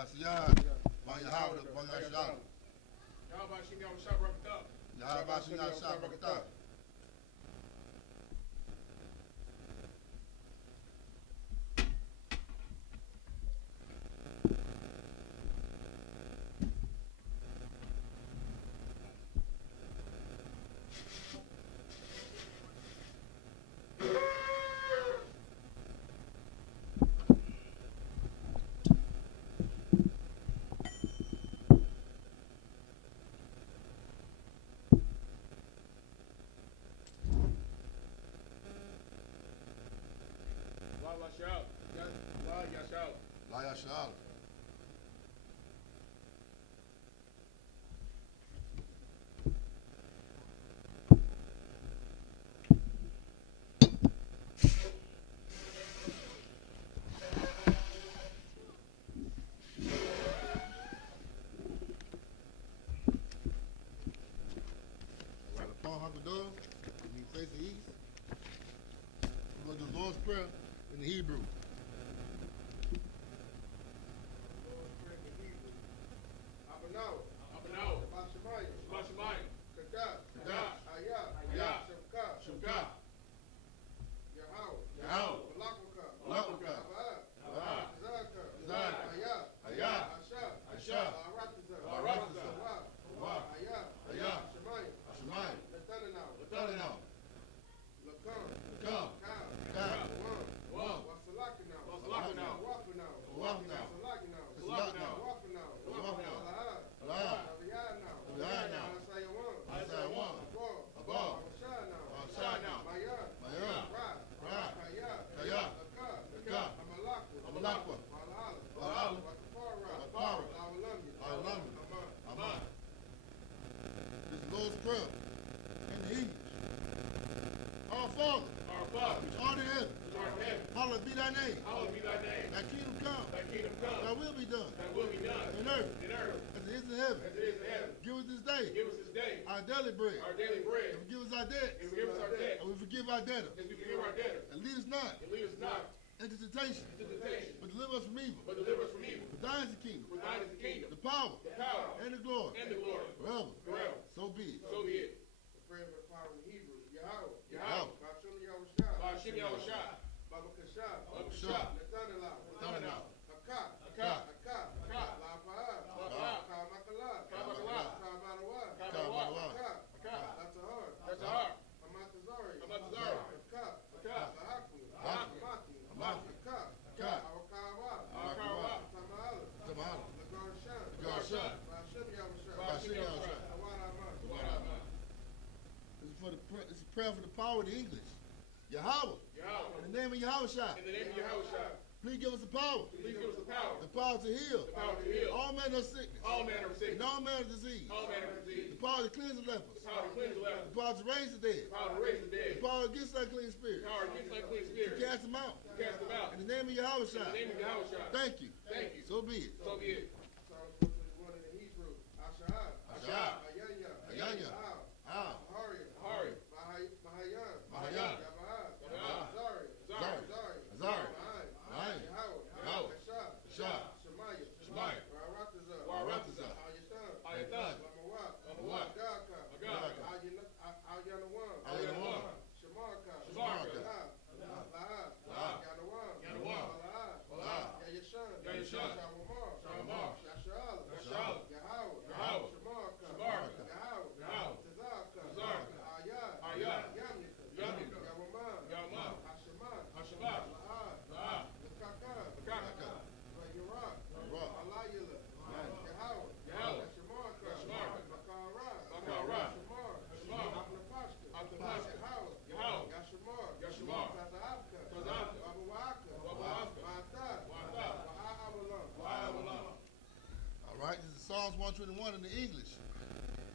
Kasiyah, Yahanna, Shabath. Yahanna, Shabath. SHALAM. When you face the east, we're going to do the Lord's Prayer in the Hebrew. Hallowed be thy name. Hallowed be thy name. Thy kingdom come. Thy kingdom come. Thy will be done. Thy will be done. In earth. In earth. As it is in heaven. As it is in heaven. Give us this day. Give us this day. Our daily bread. Our daily bread. And forgive us our debts. And forgive us our debts. And we forgive our debtors. And we forgive our debtors. And lead us not. And lead us not. Into temptation. Into temptation. But deliver us from evil. But deliver us from evil. For thine is the kingdom. For thine is the kingdom. The power. The power. And the glory. And the glory. Forever. Forever. So be it. So be it. The prayer of the power in Hebrew. Yahweh. Yahweh. Ba'ashem Yahushua. Baba Kashab. Baba Kashab. Netanyahu. Netanyahu. Hakah. Hakah. Hakah. Hakah. La'apa'ah. La'apa'ah. Ka'makala. Ka'makala. Ka'manawa. Ka'manawa. Hakah. Hakah. Latahar. Latahar. Hamatazari. Hamatazari. Hakah. Hakah. Lahaku. Lahaku. Hamati. Hamati. Hakah. Hakah. Awakawa. Awakawa. Tama'ala. Tama'ala. Lagarshan. Lagarshan. Ba'ashem Yahushua. Ba'ashem Yahushua. Tawarama. Tawarama. This is prayer for the power of the English. Yahweh. Yahweh. In the name of Yahushua. In the name of Yahushua. Please give us the power. Please give us the power. The power to heal. The power to heal. All manner of sickness. All manner of sickness. And all manner of disease. All manner of disease. The power to cleanse the lepers. The power to cleanse the lepers. The power to raise the dead. The power to raise the dead. The power against unclean spirits. The power against unclean To spirits. cast them out. To cast them out. In the name of Yahushua. In the name of Yahushua. Thank you. Thank you. So be it. So be it. Psalms 121 in the Hebrew. Ashahad. Ashahad. Ayanya. Ayanya. Ahab. Ahari. Ahari. Mahayan. Mahayan. Yabahad. Yabahad. Zari. Zari. Zari. Zari. Mahan. Yahweh. Yahweh. Yahweh. Shah. Shah. Shemaiah. Shemaiah. Waratazah. Waratazah. Ayatan. Ayatan. Lamawat. Lamawat. Agaka. Agaka. Ayanawan. Ayanawan. Shamarka. Shamarka. Lahab. Lahab. Lahab. Yanawan. Yanawan. Malahab. Malahab. Yayashan. Yayashan. Shawamar. Shawamar. Yashala. Yashala. Yahweh. Yahweh. Shamarka. Shamarka. Yahweh. Yahweh. Tazarka. Tazarka. Ayat. Ayat. Yamnika. Yamnika. Yawaman. Yawaman. Hashamat. Hashamat. Lahab. Lahab. Lekaka. Lekaka. Yurak. Yurak. Alayila. Yahweh. Yahweh. Shamarka. Shamarka. Bakara. Bakara. Shamar. Shamar. Apnapashka. Apnapashka. Yahweh. Yahweh. Yashamar. Yashamar. Tazahapka. Tazahapka. Wabuwaka. Wabuwaka. Ma'atad. Ma'atad. Wa'a'awalam. Wa'a'awalam. All right, this is Psalms 121 in the English.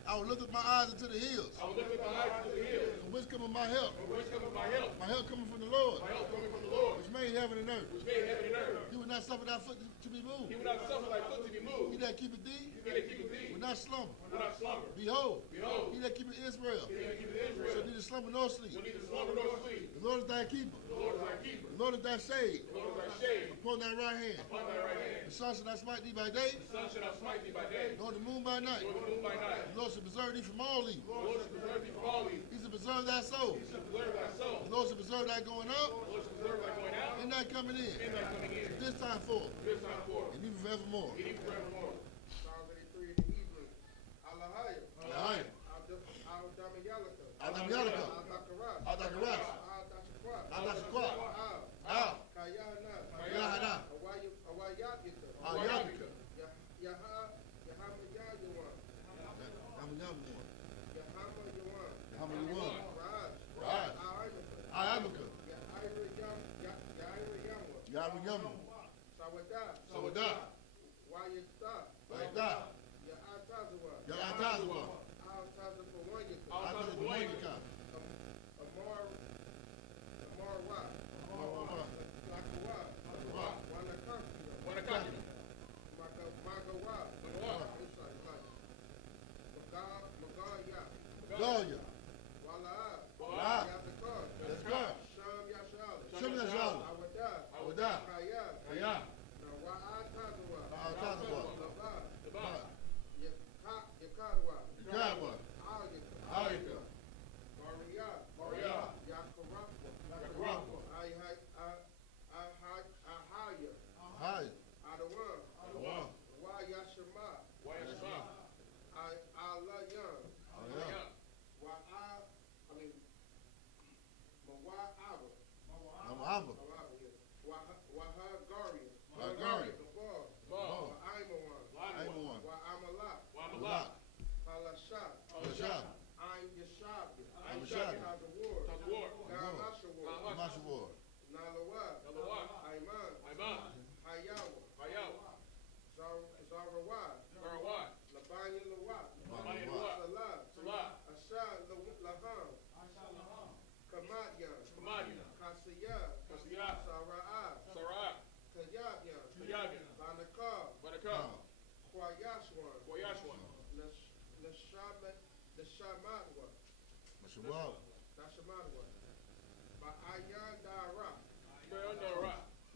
I will lift up my eyes into the hills. I will lift up my eyes to the hills. From which cometh my help? From which cometh my help? My help coming from the Lord, My help coming from the Lord, which made heaven and earth. which made heaven and earth. He will not suffer thy foot to be moved. He will not suffer thy foot to be He moved. that keepeth thee He that keepeth thee will not slumber. will not slumber. Behold, Behold, he that keepeth Israel he that keepeth shall Israel neither slumber nor sleep. shall neither slumber nor sleep. The Lord is thy keeper. The Lord is thy keeper. The Lord is thy shade The Lord is thy shade upon thy right hand. upon thy right hand. The sun shall not smite thee by day, The sun shall not smite thee by day, nor the moon by night. nor the moon by night. The Lord shall preserve thee from all evil. The Lord shall preserve thee from all evil. He shall preserve thy soul. He shall preserve thy soul. The Lord shall preserve thy going out The Lord shall preserve thy going out and thy coming in. and thy coming in. This time forth, This time forth, and even forevermore. and even forevermore. Psalm 83 in the Hebrew. Alahaya. Alahaya. Al-Damayalaka. Al-Damayalaka. Al-Dakaras. Al-Dakaras. Al-Dashakwa. Al-Dashakwa. Al. Yahanna. Yahanna. Awayabika. Al-Yabika. Yahanna Yawan. Yahanna Yawan. Raj. I.S.U.P.K. Yahanna Yahanna. Sawadah. Shabath. Wayista. Yahanna. Yahanna. Yahanna. Al-Tazawayika. Al-Tazawayika. Amar Wa. Lakawa. Wanakakia. Wanakakia. Magawa. Magawa. Magaya. Goya. Wala'a. Wala'a. Yatakar. That's God. Sham Yashal. Shem Yashal. Awada. Awada. Kaya. Kaya. Wa'atazawa. Al-Tazawwa. Laba. Shabbat. Yakarwa. Yakawa. Ayika. Ayika. Maria. Maria. Yakarwa. Yakarwa. Ahaya. Hi. Adawan. Adawan. Wa Yashama. Wayashma. Allah Young. Ayah. Mawa'aba. Mawa'aba. Wahagaria. Wahagaria. Gabal. Ball. Wa'aimawan. Aimawan. Wa'amala. Wamalak. Palasha. Palasha. Ain Yashabi. Ain Yashabi. Tazawar. Tazawar. Gamashawar. Mashawar. Nalawa. Nalawa. Aiman. Aiman. Hayawa. Hayawa. Zarawad. Sarawat. Labani Lawat. Labani Lawat. Salah. Salah. Ashad Laham. Kamadyan. Kamadian. Kasiyah. Kasiyah. Sara'ah. Sarat. Kayabyan. Kayabyan. Banakar. Banakar. Kwayashwan. Wayashwan. Nashamadwa. Mashawar. Nashamadwa. Ba'ayan Dara. Mayondara.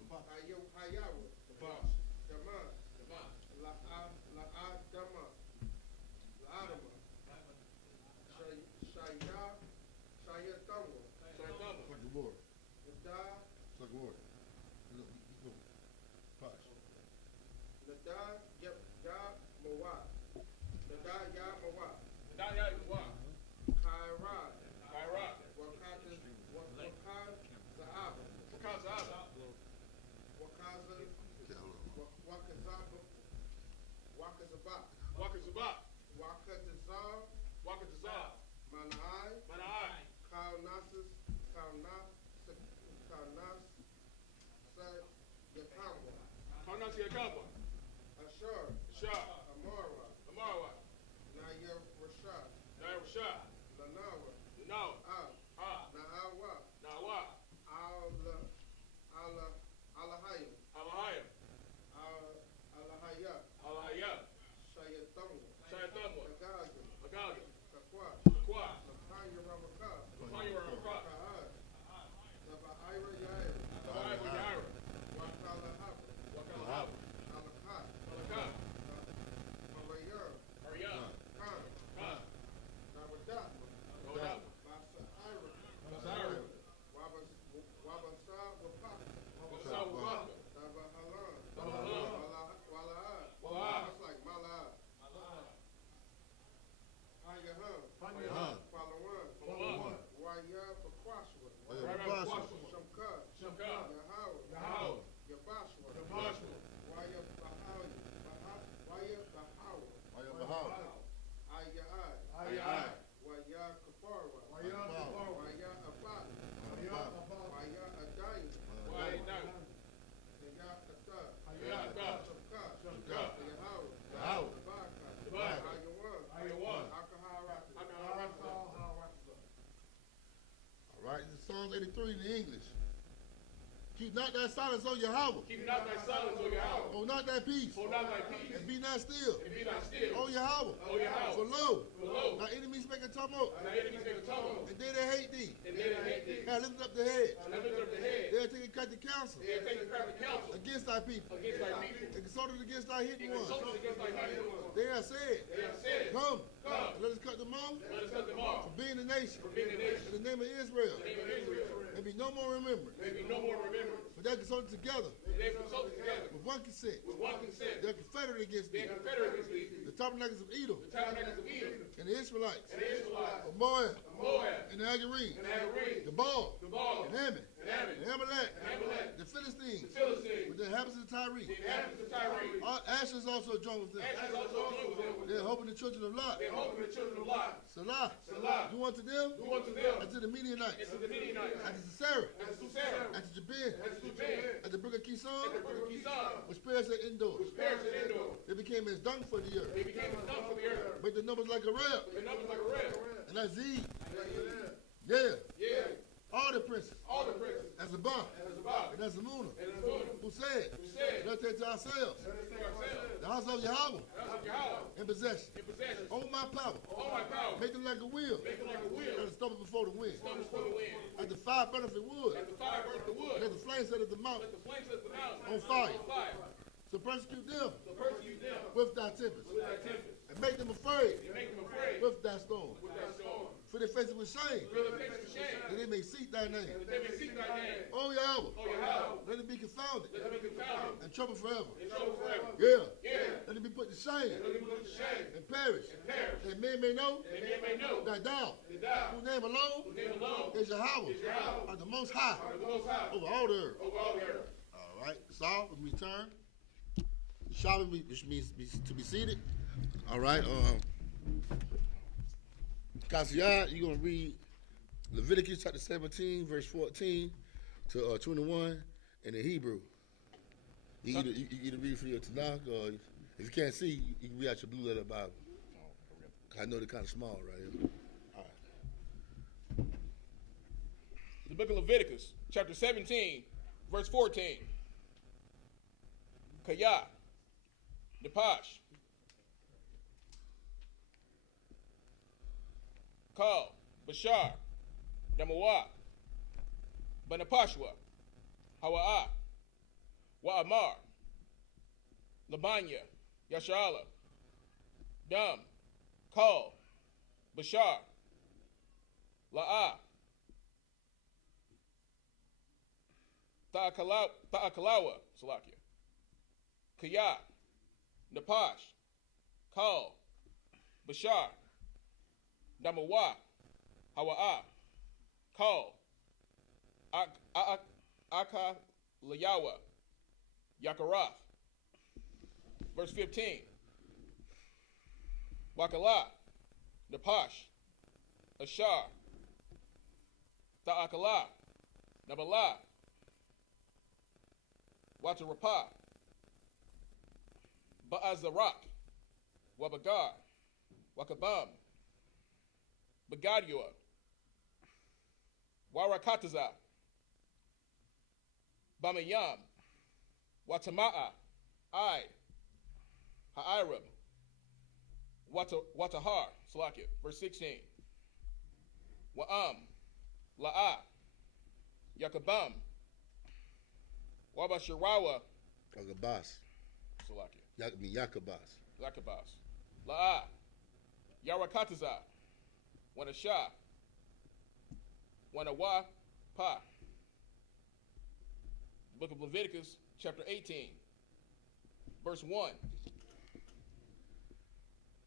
Hayawa. Shabbat. Dama. Shabbat. La'adama. La'adama. Shayatamwa. Shayatama. Fuck the board. Nada. Fuck the board. Look. Pass. Nada. Ya Mawat. Nada Ya Mawat. Daya Wa. Kairad. Kaira. Wakaz Zaaba. Wakazaba. Wakazabak. Wakazaba. Wakazazar. Wakazazab. Manai. Manai. Kaunas. Yakamwa. Karnas Yakaba. Ashur. Shah. Amara. Amarawa. Nayar Rashad. Nair Shah. Lanawa. Now. Ah. Naawa. Nawa. Alahaya. Alahaya. Alahaya. Alahaya. Shayatamwa. Shayatamwa. Agaga. Agaga. Kakwa. Kwa. Lapanya Ramaka. Lapanya Ramaka. Kaad. Tabaira Yair. Tabaira Yair. Wakalahab. Wakalahab. Alakat. Alakat. Harayar. Aryan. Khan. Khan. Nawadat. Nawadab. Basaira. Basaira. Wabasa Wapaka. Wabasa Wapaka. Tabahalan. Tabahalan. Walahad. Walahad. That's like Malahad. Hayahan. Yahan. Palawan. Palawan. Waya Bakwashwa. Shamka. Shamka. Yahawa. Yahawa. Yabashwa. Yabashwa. Waya Bahawa. Waya Bahawa. Ayah Bahar. Ayai. Ayai. Waya Kaparwa. Waya Kaparwa. Waya Abad. Abad. Waya Adai. Waya Adai. Yaya Kata. Yaya Kata. Shamka. Shamka. Yahawa. Yahawa. Tabaka. Tabaka. Ayawan. Ayawan. Akaharaka. Akaharaka. All right, this is Psalms 83 in the English. Keep not thy silence on Yahweh. Keep not thy silence, O Yahweh. Hold not thy peace. Hold not thy peace. And be not still. And be not still. O Yahweh. O Yahweh. For lo, lo, thy enemies make a tumult. thy enemies make a tumult. And they that hate thee. And they that hate thee. Have lifted up the head. And lift up the head. They have taken crafty counsel They have taken crafty counsel against thy people. against thy people. And consulted against thy hidden ones. Consulted against thy hidden ones. They have said, They have said, Come, Come, and let us cut them off let us cut them off. from being a nation. For being a nation. In the name of Israel. In the name of Israel. And be no more remembered. May be no more remembered. For they consulted together They have consulted together with one consent. with one consent. They are confederate against They thee. are confederate against thee. The tabernacles of Edom The tabernacles of Edom. and the Israelites. And the Israelites. Of Moab Of Moab. and the Agarine. And Agarine. The Baal. The Baal. And Ammon. And Ammon. And Amalek. And Amalek. The Philistines. The Philistines. With the inhabitants of Tyre. The inhabitants of Tyre. Ashes also joined with them. Ashes also joined with them. They are hoping the children of Lot. They are hoping the children of Lot. Salah. Salah. Do unto them Do unto them. as to the Midianites. And to the Midianites. As to Sarah. And to Sarah. As to Jabin. And to Japan. As the brook of And Kison. the brook of Kison. Which perished at indoors. Which perished at Endor. They became as dung for the earth. They became a dung for the earth. But the numbers like a rail. Their numbers like a red. And as Zee. Yeah. Yeah. All the princes. All the princes. As a bar. And as a Bob. And as a Muna. And as a moon. Who said, Who said, let us take to ourselves let us take ourselves. the house of Yahweh House of Yahweh. in possession. In possession. Hold my power. All my power. Make them like a wheel. Make them like a wheel. Let it stumble before the wind. Stumbles for the wind. As the fire burneth the wood. As the fire burns the wood. Let the flame set at the mouth. Let the flames set the mountain. On fire. On fire. To persecute them So persecute them with thy tempest. with thy tempest. And make them afraid And make them afraid with thy storm. with thy storm. For they face it with shame. Fill the face with shame. That they may seek thy name. That they may seek thy name. O Yahweh. O Yahweh. Let it be confounded Let them be confounded. and troubled forever. And trouble forever. Yeah. Yeah. Let it be put to shame Let them be put to shame. and perish. And perish. That men may know That men may know that thou, that thou, whose name alone whose name alone is Yahweh, is Yahweh, are the most high are the most high over all the earth. over all the earth. All right. Saul, when we turn. Shabath, which means to be seated. All right. Kasiyah, you're going to read Leviticus chapter 17, verse 14 to 21 in the Hebrew. You either read for your Tanakh, or if you can't see, you can read out your blue letter Bible. I know they're kind of small right here. All right. The book of Leviticus, chapter 17, verse 14. Kayah, Nepash, Kal, Bashar, Damawah, Banapashwa, Hawa'ah, Wa'amar, Labanya, Yashala, Dam, Kal, Bashar, La'ah, Ta'akalawa, Salakia, Kayah, Napash, Kal, Bashar, Damawah, Hawa'ah, Kal, Aka, Layawa, Yakarath. Verse 15. Wakala, Napash, Ashar, Ta'akala, Nabala, Watarapa, Ba'azarak, Wabagar, Wakabam, Bagadua, Warakataza, Bamayam, Watama'a, Ai, Ha'irab, Watahar, Salakia, verse 16. Wa'am, La'a, Yakabam, Wabashirawa, Agabas. Salakia, Yakabas. Zakabas, La'a, Yarakataza, Wanasha, Wanawa, Pa. The book of Leviticus, chapter 18, verse 1.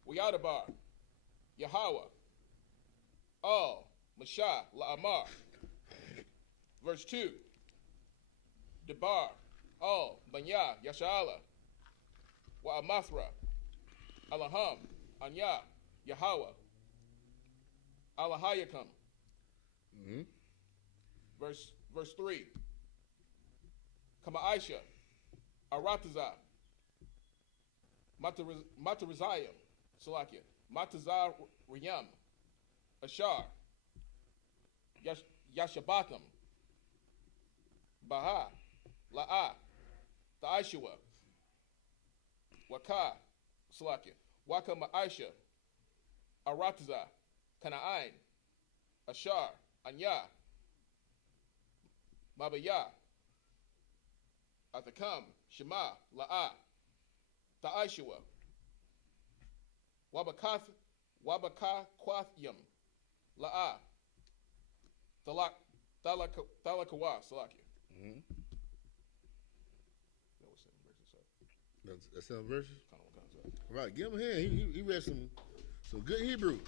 Wayadabar, Yahweh, Al, Mashah, La'amar. Verse 2. Debar, Al, Banya, Yashala, Wa'amathra, Alaham, Anya, Yahweh, Alahayakam. Verse 3. Kama Aisha, Arataza, Matarizayim, Salakia, Matazar Riyam, Ashar, Yashabatham, Baha, La'a, Ta'ishua, Waka, Salakia, Waka Ma'aisha, Arataza, Kana'ain, Ashar, Anya, Mabaya, Athakam, Shema, La'a, Ta'ishua, Wabaka Quathyam, La'a, Thalakawa, Salakia. Mm-hmm. That was 7 verses, sir. That's 7 verses? Kind of, All right, give him a hand. He read some good Hebrew.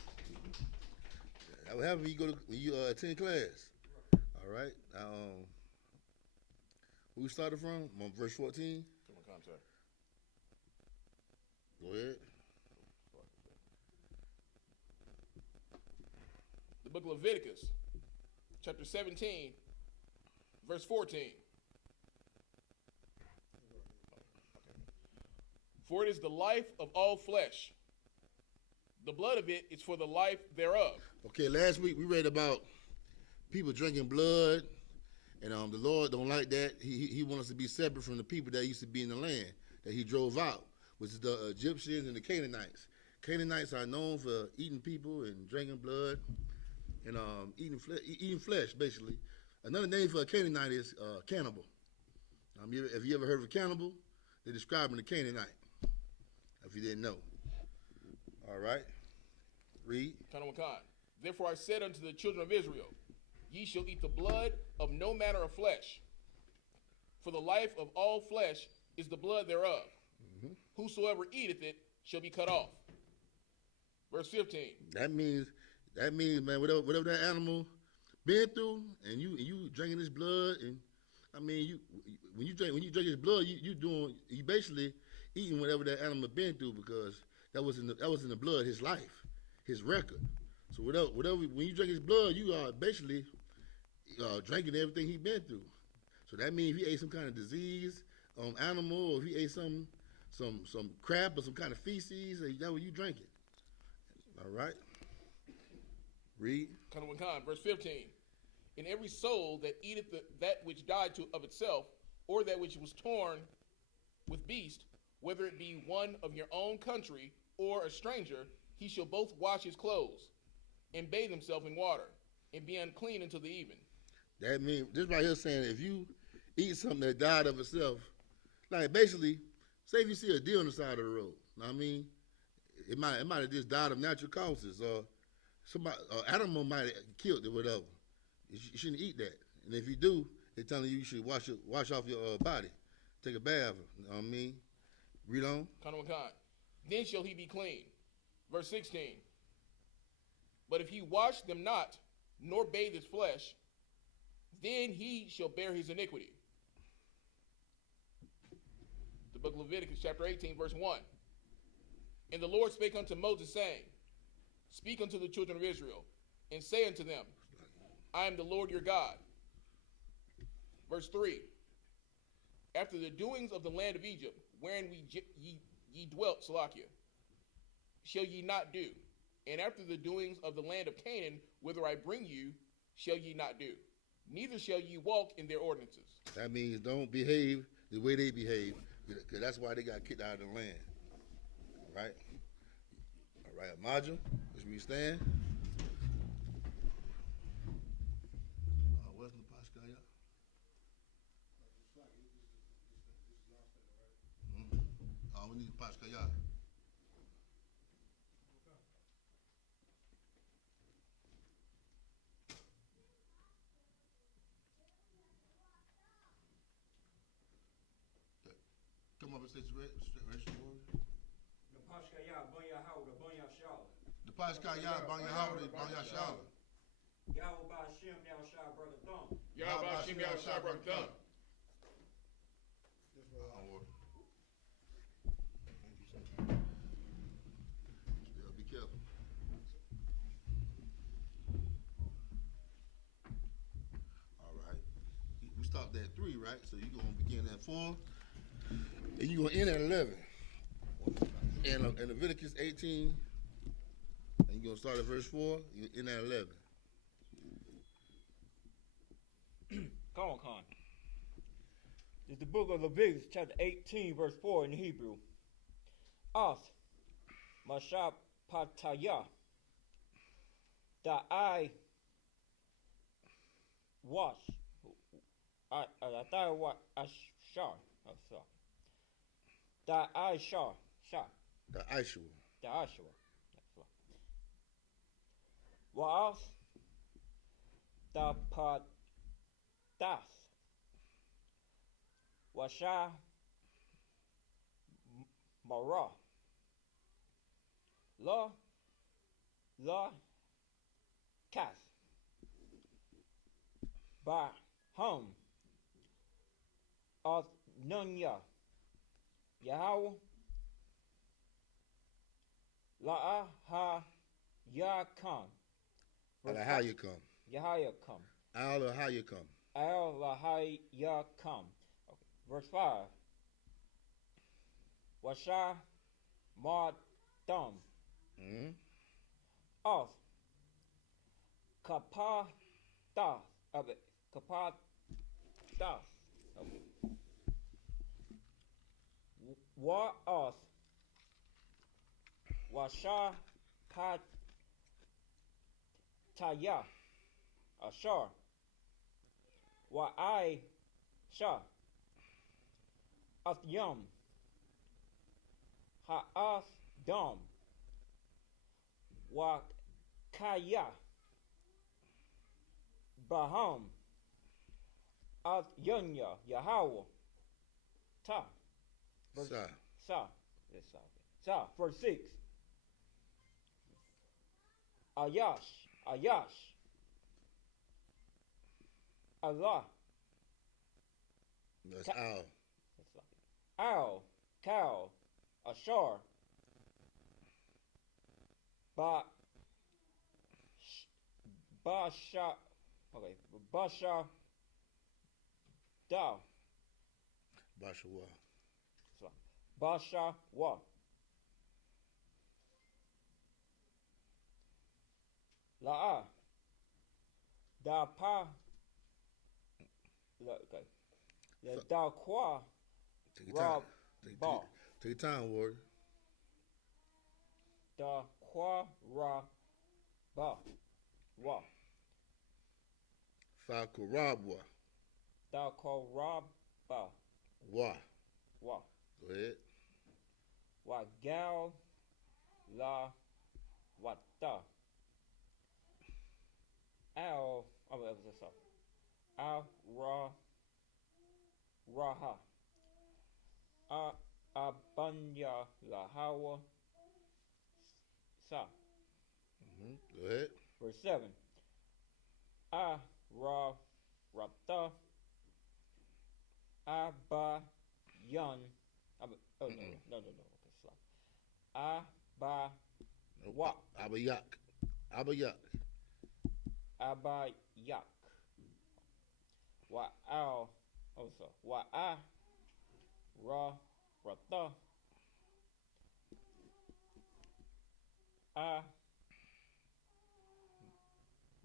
That would happen when you attend class. All right. Now, who we started from? I'm on verse 14. Come on, sir. Go ahead. The book of Leviticus, chapter 17, verse 14. For it is the life of all flesh. The blood of it is for the life thereof. Okay, last week we read about people drinking blood, and the Lord don't like that. He wants us to be separate from the people that used to be in the land that he drove out, which is the Egyptians and the Canaanites. Canaanites are known for eating people and drinking blood and eating flesh, basically. Another name for a Canaanite is cannibal. Have you ever heard of a cannibal? They're describing the Canaanite, if you didn't know. All right. Read. Therefore I said unto the children of Israel, ye shall eat the blood of no manner of flesh. For the life of all flesh is the blood thereof. Mm-hmm. Whosoever eateth it shall be cut off. Verse 15. That means, man, whatever that animal been through, and you drinking his blood, and when you drink his blood, you basically eating whatever that animal been through, because that was in the blood, his life, his record. So whatever when you drink his blood, you are basically drinking everything he been through. So that means if he ate some kind of disease animal, or if he ate some crap or some kind of feces, that's what you drinking. All right. Read. Verse 15. In every soul that eateth that which died of itself, or that which was torn with beast, whether it be one of your own country or a stranger, he shall both wash his clothes and bathe himself in water, and be unclean until the even. That means, this right here saying, if you eat something that died of itself, like basically, say if you see a deer on the side of the road, know what I mean? It might have just died of natural causes, or animal might have killed it, whatever. You shouldn't eat that. And if you do, they're telling you should wash off your body, take a bath. You know what I mean? Read on. Then shall he be clean. Verse 16. But if he wash them not, nor bathe his flesh, then he shall bear his iniquity. The book of Leviticus, chapter 18, verse 1. And the Lord spake unto Moses, saying, Speak unto the children of Israel, and say unto them, I am the Lord your God. Verse 3. After the doings of the land of Egypt, wherein ye dwelt, Salakia, shall ye not do. And after the doings of the land of Canaan, whither I bring you, shall ye not do. Neither shall ye walk in their ordinances. That means don't behave the way they behave, because that's why they got kicked out of the land. All right? All right, Amaja, as we stand. Where's the Pashkaya? We need the Pashkaya. Come up and say the racial word. The Pashkaya, Banya Howda, Banya Shala. The Pashkaya, Banya Howda, Banya Shala. Yahweh Ba'Shem, Yahshua, brother Thumb. Yahweh Ba'Shem, Yahshua, brother Thumb. Be careful. All right. We stopped at 3, right? So you're going to begin at 4. And you're going to end at 11. And Leviticus 18. And you're going to start at verse 4. You end at 11. Come on, Khan. It's the book of Leviticus, chapter 18, verse 4 in Hebrew. As Mashapataya, that I wash, that I wash, that I shar, The I.S.U.P.K. the Ashura. Was the patas washa mara la kas ba hum of nunya Yahweh la ha yakam. How you come? Yahayakam. How you come? Al Lahayakam. Okay. Verse 5. Washa Madam. Mm-hmm. Of Kapadas. Kapadas. Okay. Wa of Washa Pataya. Ashar. Wa I Sha. Asyam. Ha'as Dam. Wa Kaya. Baham. Asyanya. Yahweh. Ta. Verse, Sa. Sa. Yes, Sa. Sa. Verse 6. Ayash. Allah. That's Al. Al. Cow. Ashar. Basha. Okay. Basha. Da. Bashawa. Basha. Wa. La'a. Da pa. Okay. The da qua. Take your time. Rob. Ba. Take your time, Warrior. Da qua ra ba. Wa. Fa Kurabwa. Da qua ra ba. Wa. Wa. Go ahead. Wa gal la wata. Al. Oh, that was this up. Al ra raha. Abanya la hawa. Sa. Mm-hmm. Go ahead. Verse 7. Ra rata. Aba yan. Oh no. Okay, stop. Aba wa. Abayak. Abayak. Aba yak. Wa al. Oh so. Wa ra rata.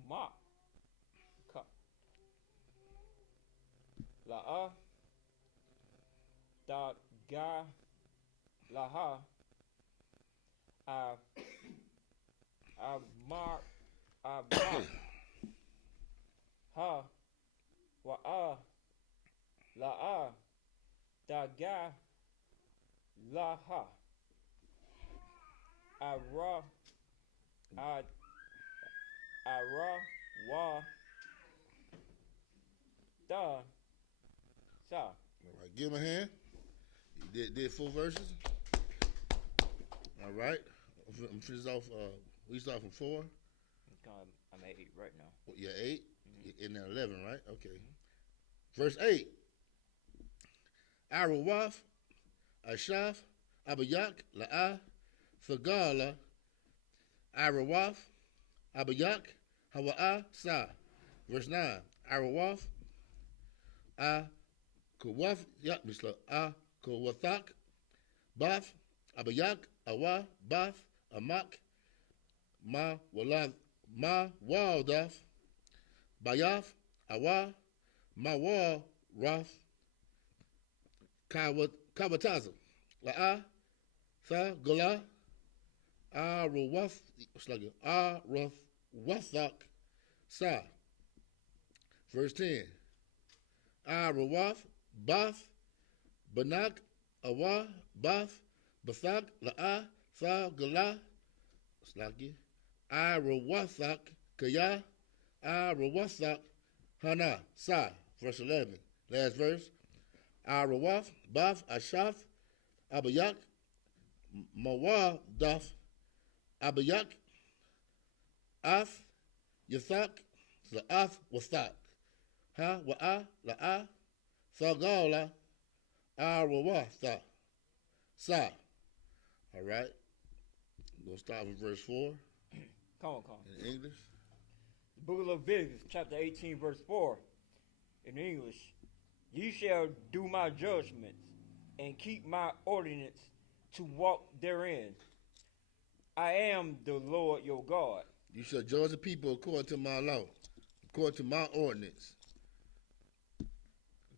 Ma. Ka. La da ga laha mar ha wa la da ga laha ara wa da sa. All right, give him a hand. You did 4 verses. All right. I'm finish off. We start from 4. I'm at 8 right now. Well, you're 8. You're in there 11, right? Okay. Verse 8. Arawaf, Ashaf, Abayak, La'a, Fagala, Arawaf, Abayak, Hawa'a, Sa. Verse 9. Arawaf, Kawaf, Yak, Misla, Kawathak, Bath, Abayak, Awa, Bath, Amak, Ma Waldaf, Bayaf, Awa, Ma Wa, Raf, Kawataza. La'a, Sa, Gala, Arawaf, Arawafak, Sa. Verse 10. Arawaf, Bath, Banak, Awa, Bath, Bathak, La'a, Sa, Gala, Slaki, Arawafak, Kaya, Arawafak, Hana, Sa. Verse 11. Last verse. Arawaf, Bath, Ashaf, Abayak, Mawadaf, Abayak, Af, Yathak, La'af, Wathak. Ha, Wa'a, La'a, Thagala, Arawatha, Sa. All right. We'll start with verse 4 Come on. in English. The book of Leviticus, chapter 18, verse 4, in English. Ye shall do my judgments and keep my ordinance to walk therein. I am the Lord your God. You shall judge the people according to my law, according to my ordinance.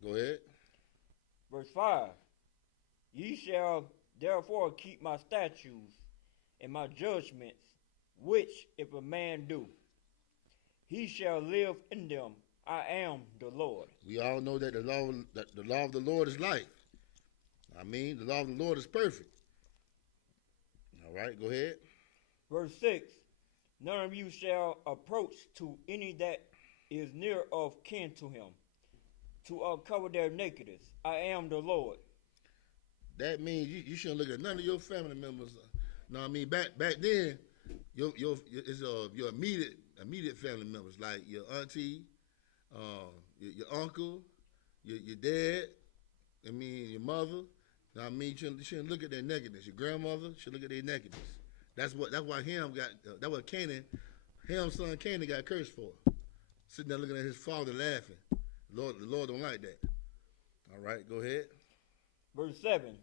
Go ahead. Verse 5. Ye shall therefore keep my statutes and my judgments, which if a man do, he shall live in them. I am the Lord. We all know that the law of the Lord is life. I mean, the law of the Lord is perfect. All right, go ahead. Verse 6. None of you shall approach to any that is near of kin to him, to uncover their nakedness. I am the Lord. That means you shouldn't look at none of your family members. No, I mean back then, your immediate family members like your auntie, your uncle, your dad. I mean your mother. No, I mean you shouldn't look at their nakedness. Your grandmother should look at their nakedness. That's why Ham got. That's what Ham's son Canaan got cursed for. Sitting there looking at his father laughing. The Lord don't like that. All right, go ahead. Verse 7.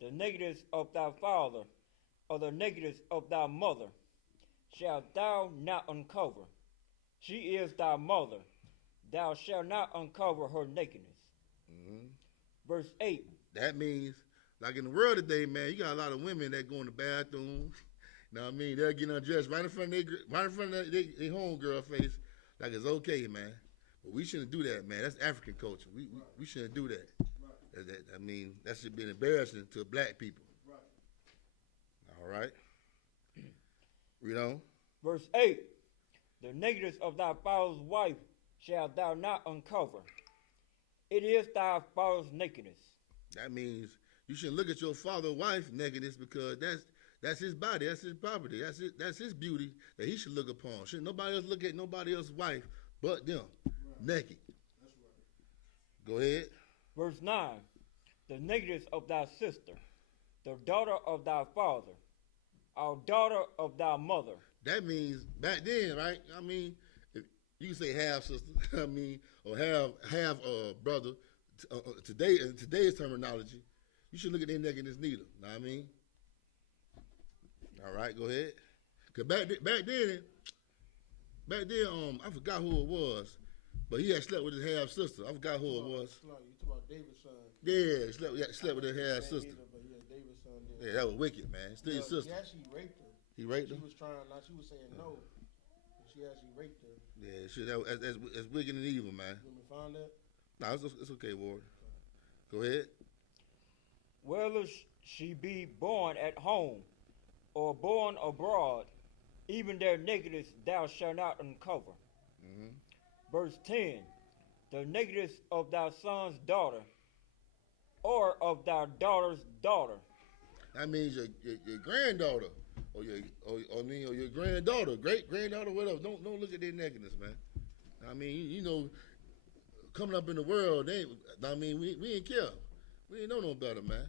The nakedness of thy father, or the nakedness of thy mother, shalt thou not uncover. She is thy mother. Thou shalt not uncover her nakedness. Mm-hmm. Verse 8. That means, like in the world today, man, you got a lot of women that go in the bathroom. You know what I mean? They'll get undressed right in front of their homegirl face, like it's okay, man. But we shouldn't do that, man. That's African culture. We shouldn't do that. I mean, that should be embarrassing to black people. All right. Read on. Verse 8. The nakedness of thy father's wife shalt thou not uncover. It is thy father's nakedness. That means you shouldn't look at your father's wife's nakedness because that's his body, that's his property, that's his beauty that he should look upon. Shouldn't nobody else look at nobody else's wife but them, naked. That's right. Go ahead. Verse 9. The nakedness of thy sister, the daughter of thy father, our daughter of thy mother. That means back then, right? I mean, if you can say half sister, I mean, or half brother. Today, in today's terminology, you should look at their nakedness neither. Know what I mean? All right, go ahead. Cause back then, I forgot who it was, but he had slept with his half sister. I forgot who it was. You talking about David's son? Yeah, he slept with his half sister. But yeah, David's son did. Yeah, that was wicked, man. Still your sister. He actually raped her. He raped her. She was trying. Now she was saying no. But she actually raped her. Yeah, shit, that's wicked and evil, man. You want me to find that? No, it's okay, Ward. Go ahead. Whether she be born at home or born abroad, even their nakedness thou shalt not uncover. Mm-hmm. Verse 10. The nakedness of thy son's daughter, or of thy daughter's daughter. That means your granddaughter, or your granddaughter, great granddaughter, whatever. Don't look at their nakedness, man. I mean, you know, coming up in the world, we ain't care. We ain't know no better, man.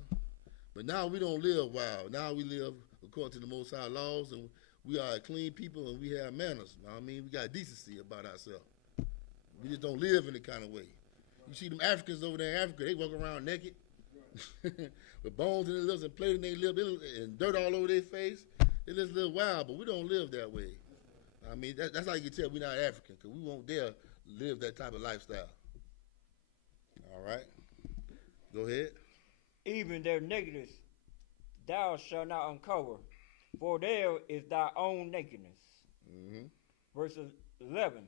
But now we don't live wild. Now we live according to the Most High laws, and we are clean people, and we have manners. I mean, we got decency about ourselves. We just don't live in the kind of way. You see them Africans over there in Africa, they walk around naked with bones in their lips and plate in their lips and dirt all over their face. They just live wild, but we don't live that way. I mean, that's how you can tell we're not African, because we won't dare live that type of lifestyle. All right. Go ahead. even their nakedness thou shalt not uncover, for there is thy own nakedness. Mm-hmm. Verse 11,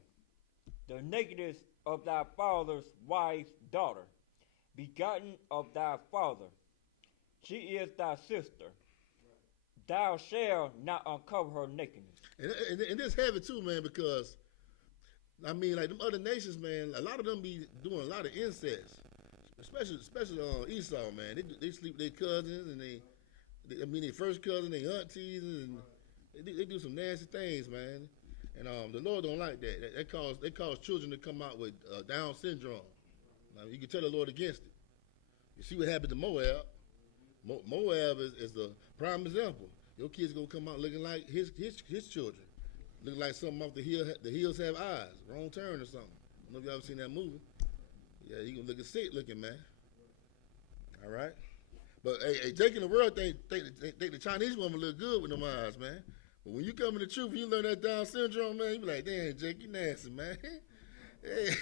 the nakedness of thy father's wife's daughter, begotten of thy father, she is thy sister. Thou shalt not uncover her nakedness. And this heavy too, man, because I mean, like them other nations, man, a lot of them be doing a lot of incest, especially on Esau, man. They sleep with their cousins and their first cousin, their aunties, and they do some nasty things, man. And the Lord don't like that. They cause children to come out with Down syndrome. Now, you can tell the Lord against it. You see what happened to Moab. Moab is the prime example. Your kids gonna come out looking like his children, looking like something off the hill. The hills have eyes. Wrong turn or something. I don't know if y'all ever seen that movie. Yeah, he gonna look sick looking, man. All right. But hey, Jake in the world think the Chinese woman look good with them eyes, man. But when you come in the truth, you learn that Down syndrome, man. You be like, damn, Jake, you nasty, man. Hey,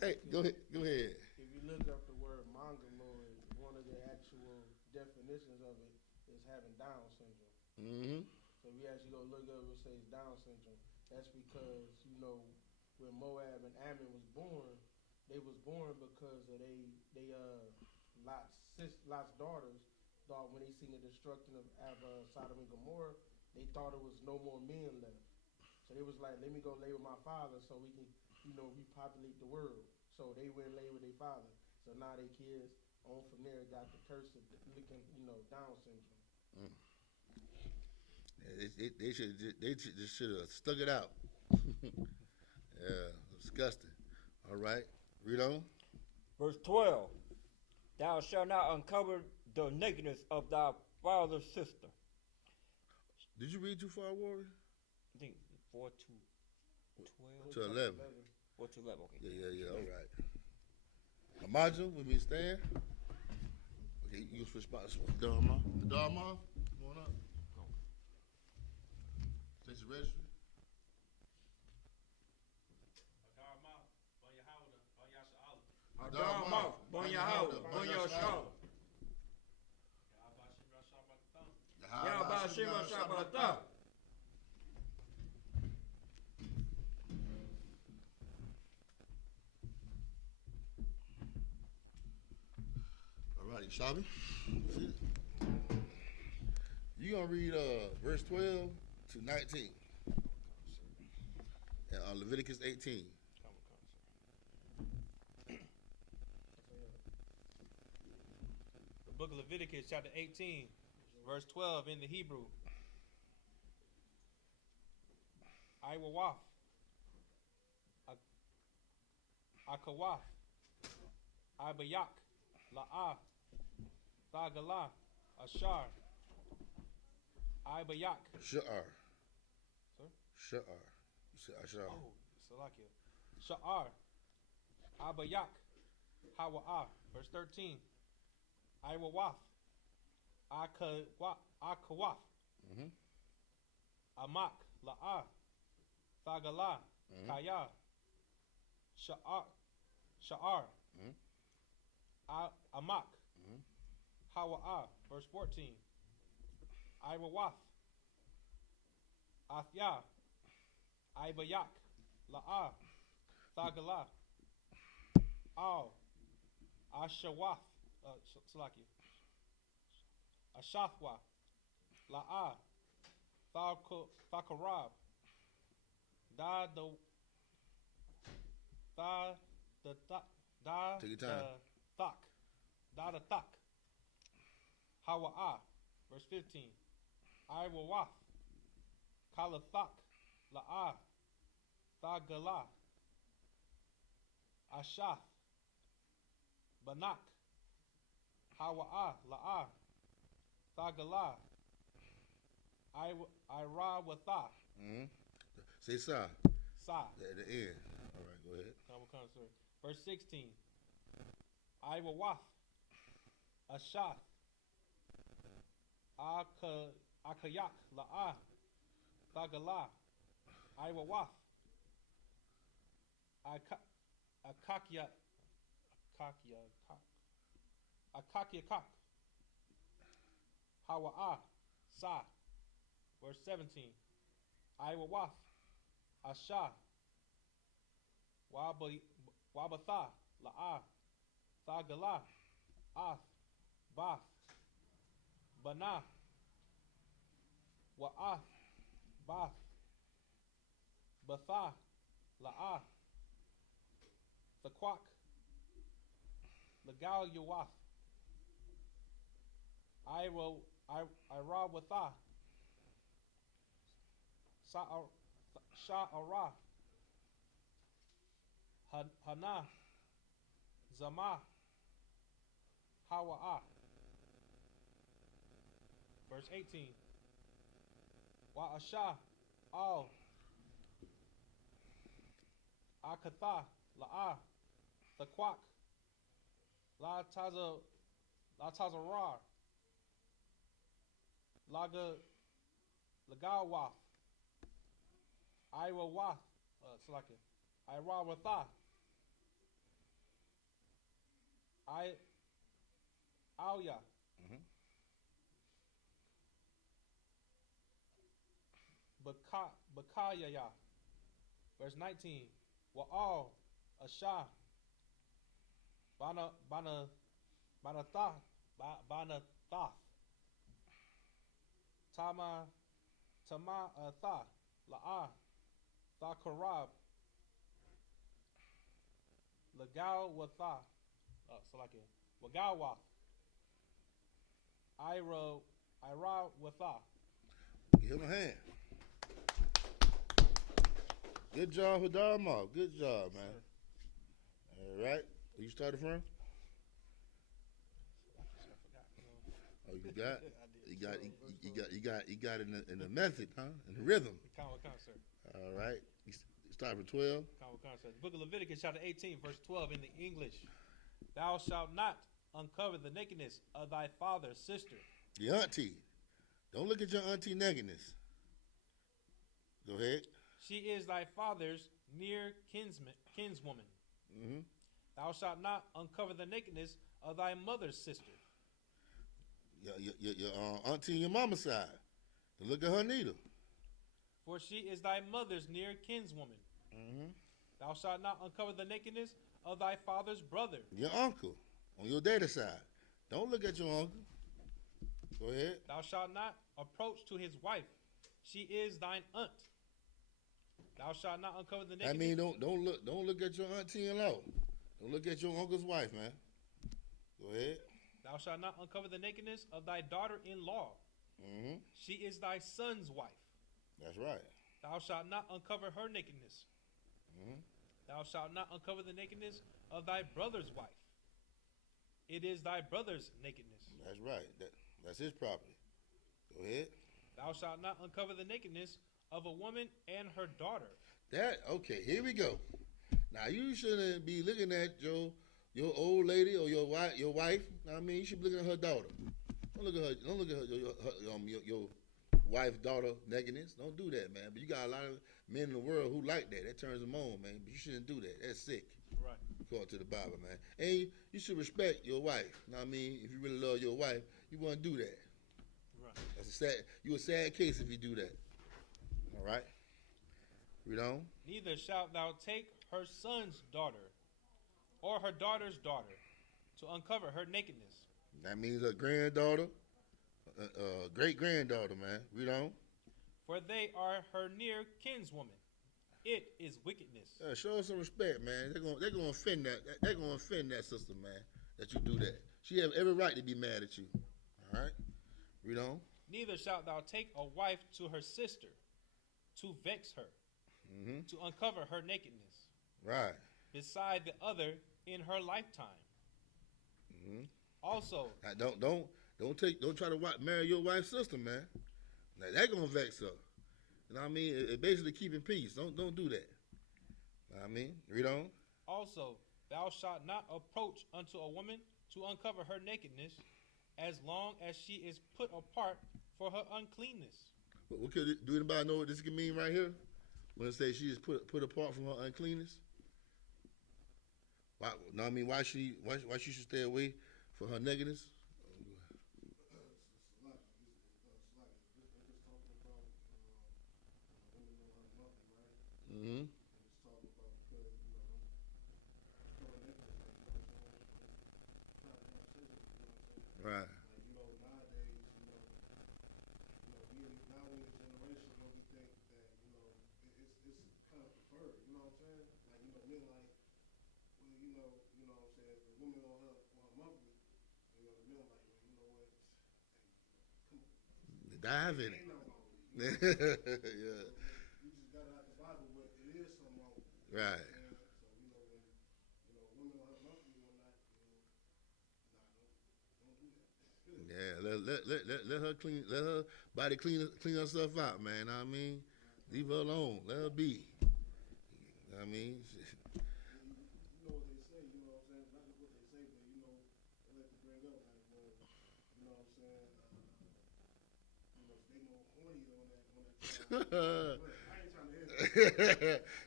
hey, go ahead. If you look up the word mongoloid, one of the actual definitions of it is having Down syndrome. Mm-hmm. So if you actually go look up, it says Down syndrome. That's because, you know, when Moab and Ammon was born, they was born because of Lot's daughters thought when they seen the destruction of Sodom and Gomorrah, they thought it was no more men left. So they was like, let me go lay with my father so we can, you know, repopulate the world. So they went and lay with their father. So now their kids on from there got the curse of looking, you know, Down syndrome. They should have stuck it out. Yeah, disgusting. All right, read on. Verse 12, thou shalt not uncover the nakedness of thy father's sister. Did you read too far, Warrior? I think 4 to 12. To 11. 4 to 11, okay. Yeah, all right. Amaja, when we stand. Okay, you can switch spots with Dharma. The Dharma, come on up. Station registry. Dharma, Bonya Shabath. Yahba Shema Shabath. All right, Shabi. You're going to read verse 12 to 19. And Leviticus 18. The book of Leviticus, chapter 18, verse 12 in the Hebrew. I-Wawaf, Akawaf, I-Bayak, La'ah, Thagalah, Ashar, I-Bayak. Sha'ar. Sir? Sha'ar. You said Ashar. Oh, Salakia. Sha'ar, I-Bayak, Hawa'ah. Verse 13. I-Wawaf, Akawaf, Amak, La'ah, Thagalah, Kaya, Sha'ar, Amak, Hawa'ah. Verse 14. I-Wawaf, Athya, I-Bayak, La'ah, Thagalah, Al, Ashawaf, Salakia, Ashathwa, La'ah, Thakarab, Da the Take your time. Thak, Da the Thak, Hawa'ah. Verse 15. I-Wawaf, Kalathak, La'ah, Thagalah, Ashath, Banak, Hawa'ah, La'ah, Thagalah, I-Ra-Watha. Say Sa. Sa. At the end. All right, go ahead. Verse 16. I-Wawaf, Ashath, Akayak, La'ah, Thagalah, I-Wawaf, Akakya, Akakakak. Hawa'a. Sa. Verse 17. Iwawath. Asha. Wabatha. La'a. Thagala. Ath. Bath. Bana. Wa'ath. Bath. Batha. La'a. Thaquak. Legal Yawath. Irawatha. Sha'ara. Hana. Zama. Hawa'a. Verse 18. Wa'asha. Al. Akatha. La'a. Thaquak. La Tazarar. Lagawath. Irawath. Irawatha. Auya. Bakayaya. Verse 19. Wa'al. Asha. Banathath. Tama Tha. La'a. Thakarab. Lagawatha. Wagawath. Irawatha. Give him a hand. Good job, Hudama. Good job, man. All right. Where you started from? Oh, you got it in the method, huh? In the rhythm. Sir. All right. You start from 12. The book of Leviticus, chapter 18, verse 12 in the English. Thou shalt not uncover the nakedness of thy father's sister. Your auntie. Don't look at your auntie nakedness. Go ahead. She is thy father's near kinswoman. Mm-hmm. Thou shalt not uncover the nakedness of thy mother's sister. Your auntie and your mama's side. Don't look at her neither. For she is thy mother's near kinswoman. Mm-hmm. Thou shalt not uncover the nakedness of thy father's brother. Your uncle on your daddy's side. Don't look at your uncle. Go ahead. Thou shalt not approach to his wife. She is thine aunt. Thou shalt not uncover the nakedness. I mean, don't look at your auntie-in-law. Don't look at your uncle's wife, man. Go ahead. Thou shalt not uncover the nakedness of thy daughter-in-law. Mm-hmm. She is thy son's wife. That's right. Thou shalt not uncover her nakedness. Mm-hmm. Thou shalt not uncover the nakedness of thy brother's wife. It is thy brother's nakedness. That's right. That's his property. Go ahead. Thou shalt not uncover the nakedness of a woman and her daughter. Okay, here we go. Now you shouldn't be looking at your old lady or your wife. I mean, you should be looking at her daughter. Don't look at your wife, daughter nakedness. Don't do that, man. But you got a lot of men in the world who like that. That turns them on, man. But you shouldn't do that. That's sick. Right. According to the Bible, man. And you should respect your wife. You know what I mean? If you really love your wife, you wouldn't do that. Right. That's a sad case if you do that. All right? Read on. Neither shalt thou take her son's daughter or her daughter's daughter to uncover her nakedness. That means a granddaughter, great-granddaughter, man. Read on. For they are her near kinswoman. It is wickedness. Show her some respect, man. They're gonna offend that. They're gonna offend that sister, man. That you do that. She have every right to be mad at you. All right. Read on. Neither shalt thou take a wife to her sister to vex her, to uncover her nakedness. Right. Beside the other in her lifetime. Mm-hmm. Also, now, don't try to marry your wife's sister, man. Now that gonna vex her. You know what I mean? It basically keeping peace. Don't do that. You know what I mean? Read on. Also, thou shalt not approach unto a woman to uncover her nakedness, as long as she is put apart for her uncleanness. What could do anybody know what this can mean right here? When it says she is put apart from her uncleanness? Why? No, I mean why she should stay away for her nakedness. Mm-hmm. Right. Dive in it. Yeah. Right. Yeah, let her clean, let her body clean herself out, man. Know what I mean, leave her alone, let her be. Know what I mean,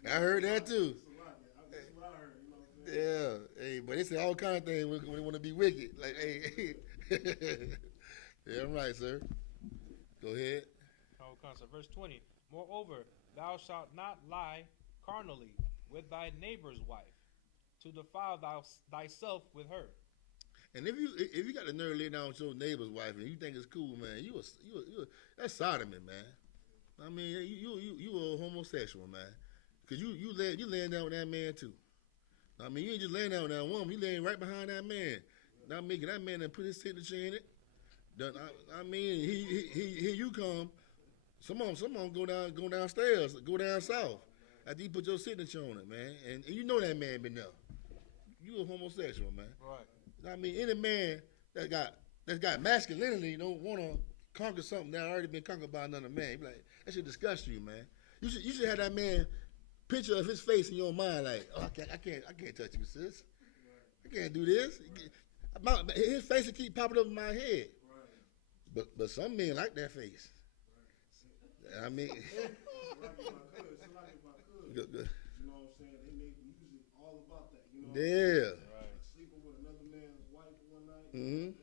I heard that too. Yeah, hey, but they say all kind of things when they want to be wicked. Like, hey, yeah, I'm right, sir. Go ahead. Whole concept. Verse 20. Moreover, thou shalt not lie carnally with thy neighbor's wife, to defile thyself with her. And if you got the nerve to lay down with your neighbor's wife and you think it's cool, man, that's sodomy, man. I mean, you a homosexual, man, because you laying down with that man too. I mean, you ain't just laying down with that woman, you laying right behind that man. I mean, that man done put his signature in it. I mean, here you come. Some of them go downstairs, go down south after you put your signature on it, man. And you know that man been there. You a homosexual, man. Right. I mean, any man that's got masculinity don't want to conquer something that already been conquered by another man. You be like, that should disgust you, man. You should have that man picture of his face in your mind, like, oh, I can't touch you, sis. I can't do this. His face will keep popping up in my head. But some men like that face. I mean, good. You know what I'm saying? They make music all about that. You know what Yeah. Right. Sleeping with another man's wife one night. Mm-hmm.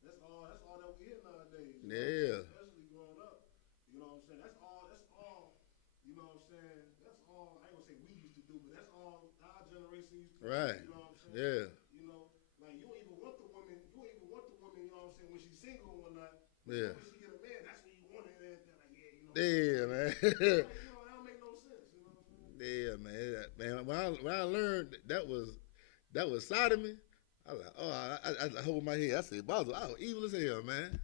That's all that we hear nowadays. Yeah. Especially growing up. You know what I'm saying? That's all, you know what I'm saying? That's all, I ain't gonna say we used to do, but that's all our generation used to do. Right. You know what I'm saying? Yeah. You know, like you don't even want the woman, you know what I'm saying, when she's single one night. Yeah. When she get a man, that's when you want it and everything. Like, yeah, you know. Yeah, man. Like, you know, that don't make no sense. You know what I'm saying? Yeah, man. When I learned that was sodomy, I was like, I hold my head. I said, I was evil as hell, man.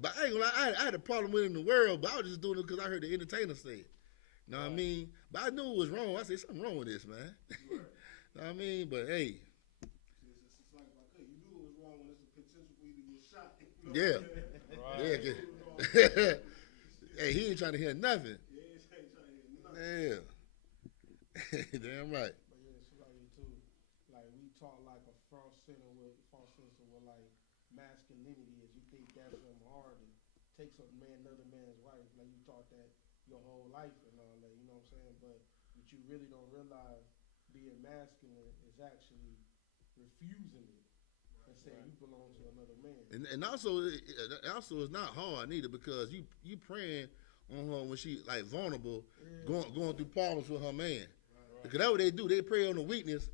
But I ain't gonna lie, I had a problem with it in the world, but I was just doing it because I heard the entertainer say it. Know what I mean? But I knew it was wrong. I said, something wrong with this, man. Know what I mean? But hey. It's like you knew it was wrong when it's a potential for you to get shot. You know Yeah. Right. Yeah. Hey, he ain't trying to hear nothing. Yeah, he ain't trying to hear nothing. Yeah. Damn right. But yeah, it's like you too. Like we talk like a false sense of what like masculinity is. You think that's something hard to take another man's wife. Like you taught that your whole life and all that. You know what I'm saying? But you really don't realize being masculine is actually refusing it. And saying you belong to another man. And also it's not hard neither because you praying on her when she like vulnerable, going through problems with her man. Because that's what they do. They pray on the weakness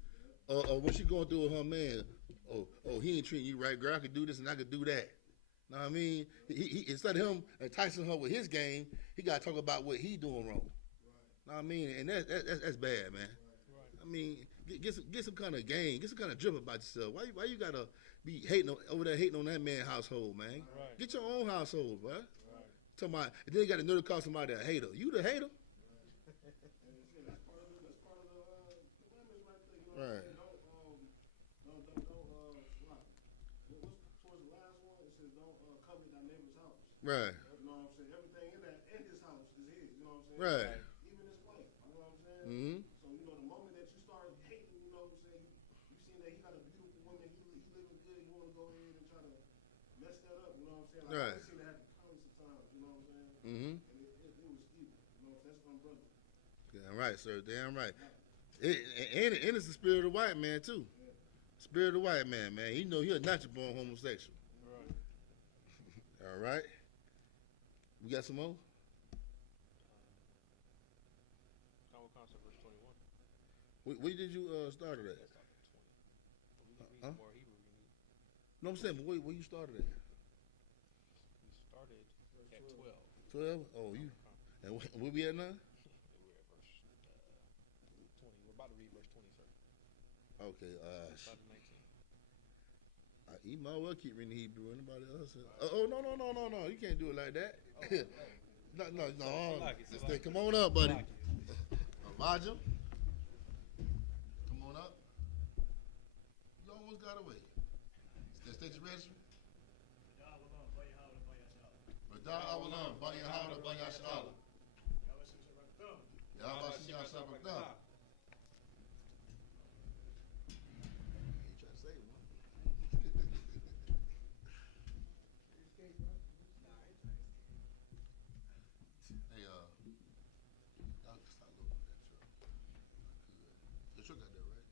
or when she going through with her man. Oh, he ain't treating you right, girl. I could do this and I could do that. Know what I mean? He instead of him enticing her with his game, he got to talk about what he doing wrong. Know what I mean? And that's bad, man. I mean, get some kind of game, get some kind of drip about yourself. Why you gotta be over there hating on that man's household, man? Right. Get your own household, bro. Right. Talking about, and then you got to know to call somebody a hater. You the hater? That's part of the commandments right there. You know Right. Don't what's towards the last one? It says don't covet thy neighbor's house. Right. You know what I'm saying? Everything in his house is his. You know what I'm saying? Right. Even his wife. You know what I'm saying? Mm-hmm. So the moment that you start hating, you know what I'm saying? You seen that he got a beautiful woman, he living good. You want to go ahead and try to mess that up. You know what I'm saying? Like, Right. I've seen that happen countless of times. You know what I'm saying? Mm-hmm. And it was evil. You know, that's unbrotherly. Damn right, sir. Damn right. And it's the spirit of the white man too. spirit of the white man, man. He know he a natural born homosexual. Right. All right. We got some more? Common concept, verse 21. Where did you start it at? Let's start at 20. But we can read Huh? some more Hebrew if you need. No, I'm saying, but where you started at? We started at 12. 12? Oh, you. And where we at now? We're at verse 20. We're about to read verse 20, sir. Okay. We started 19. You might well keep reading Hebrew. Anybody else? Oh, no. You can't do it like that. No. Come on up, buddy. Elijah. Come on up. You almost got away. State your registry. Yahanna, SHALAM. Shabath. You try to say it, man. Hey, y'all stop looking at that truck. Your truck got that, right?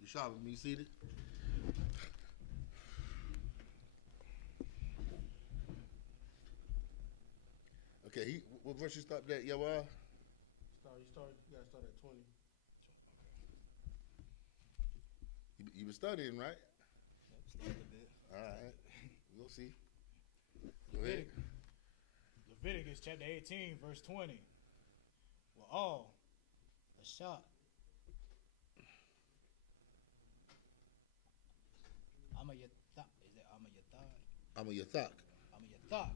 You shop with me, seated? Okay, what verse you stopped at, Yawah? You gotta start at 20. You been studying, right? Yep, studied a bit. All right. We'll see. Go ahead. Leviticus chapter 18, verse 20. Well, all a shot. I'm a yathak. Is it I'm a yathak? I'm a yathak. I'm a yathak.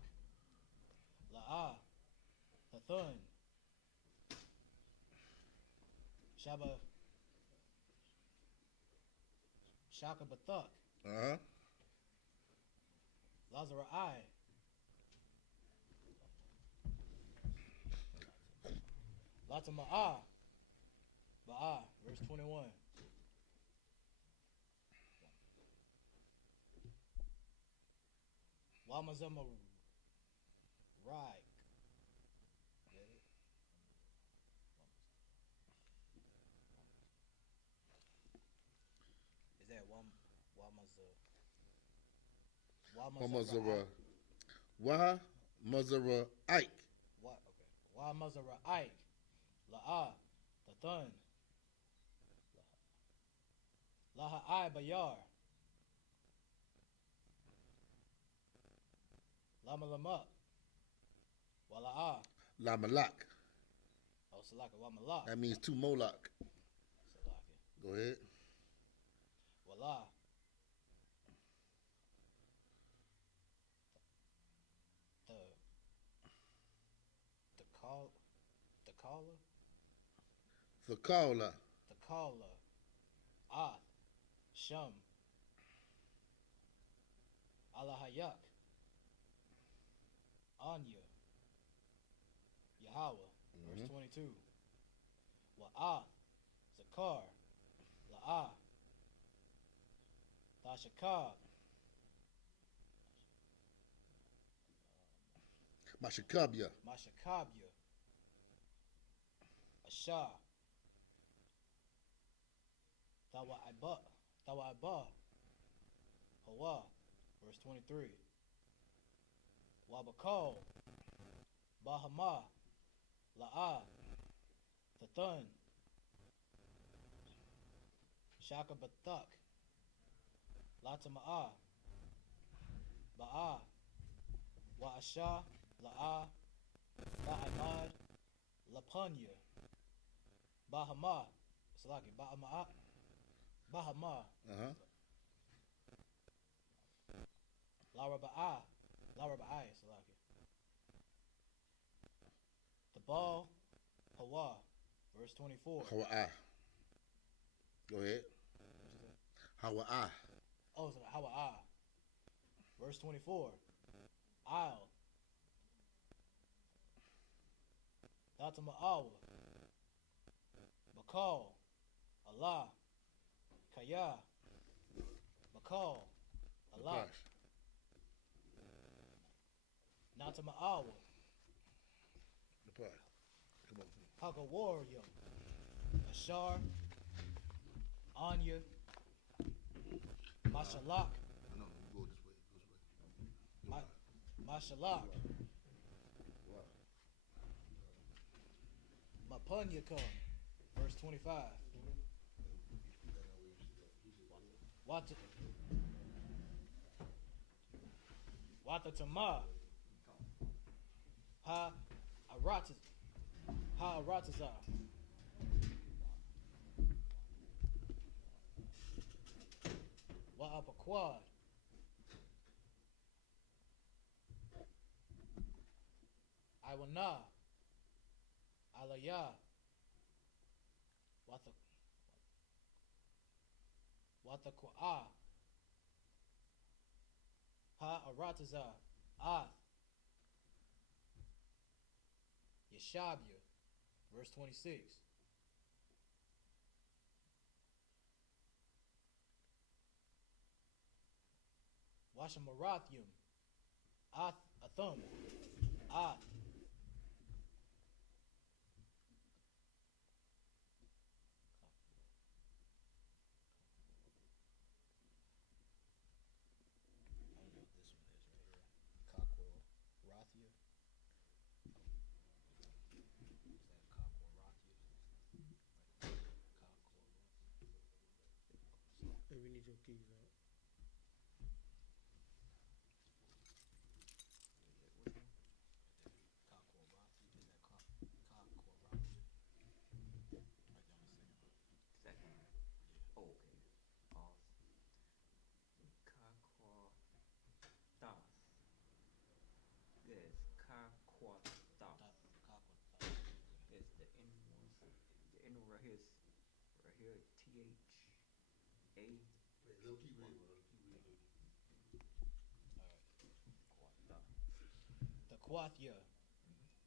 La'ah. Hathun. Shabath. Shakabathuk. Uh-huh. Lazarus. Latama'ah. Ba'ah. Verse 21. Wamazama Rai. Is that Wamazara. Wamazara Ike. What? Okay. Wamazara Ike. La'ah. Tathun. Laha'ai Bayar. Lama Wala'ah. Lamalak. Oh, Salaka. Wamalak. That means two Moloch. Salaka. Go ahead. Wala. Thakala. Ath. Shum. Alahayak. Anya. Yahweh. Verse 22. Wa'ath. Zakar. La'ah. Thashakab. Mashakabya. Mashakabya. Ashah. Tawa'ibah. Hawa. Verse 23. Wabakal. Bahama. La'ah. Tathun. Shakabathuk. Latama'ah. Ba'ah. Wa'ashah. La'ah. Ba'imad. Lapunya. Bahama. Salaki. Bahama. Bahama. Uh-huh. Laraba'ah. Laraba'ai. Salaki. The ball. Hawa. Verse 24. Hawa'ah. Go ahead. Hawa'ah. Oh, so Hawa'ah. Verse 24. I'll. Datama'awa. Bakal. Allah. Kaya. Bakal. Allah. Natama'awa. Come on. Haka warrior. Ashar. Anya, Mashalak, No, go this way. Mashalak, Mapunya come. Verse 25. Watatama. Ha Arataza. Wa'apaquad. Iwana. Alaya. Watakwa. Ha Arataza. Ath. Yeshabya. Verse 26. Washamarathim. Ath Athum. Ath. I don't know what this one is right here. Kakwa Rathia. Is that Kakwa Rathia? Hey, we need your keys out. Kakwa Rathia. Is that Kakwa Rathia? Right down the second line. Second. Oh, okay. Kakwatas. Yes, kakwatas. Kakwa. It's the N one. The N right here is right here. THA. Wait, let him keep reading, bro. Keep reading. Alright. The Quathya.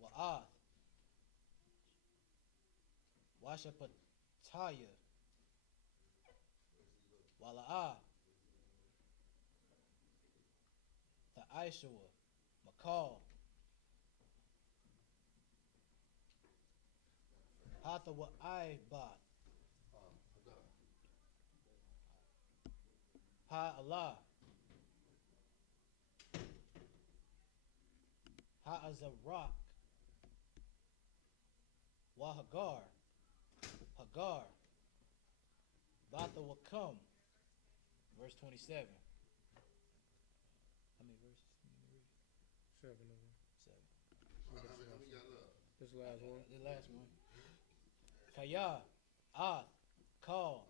Wa'ath. Washapataya. Wala'a. The I.S.U.P.K. McCall. Hatha wa I.Bath. Ha Allah. Ha Azarak. Wa Hagar. Hagar. Batha will come. Verse 27. How many verses? Let me read it. 7 of them. 7. How many got left? This last one. The last one. Kaya. Ath. Call.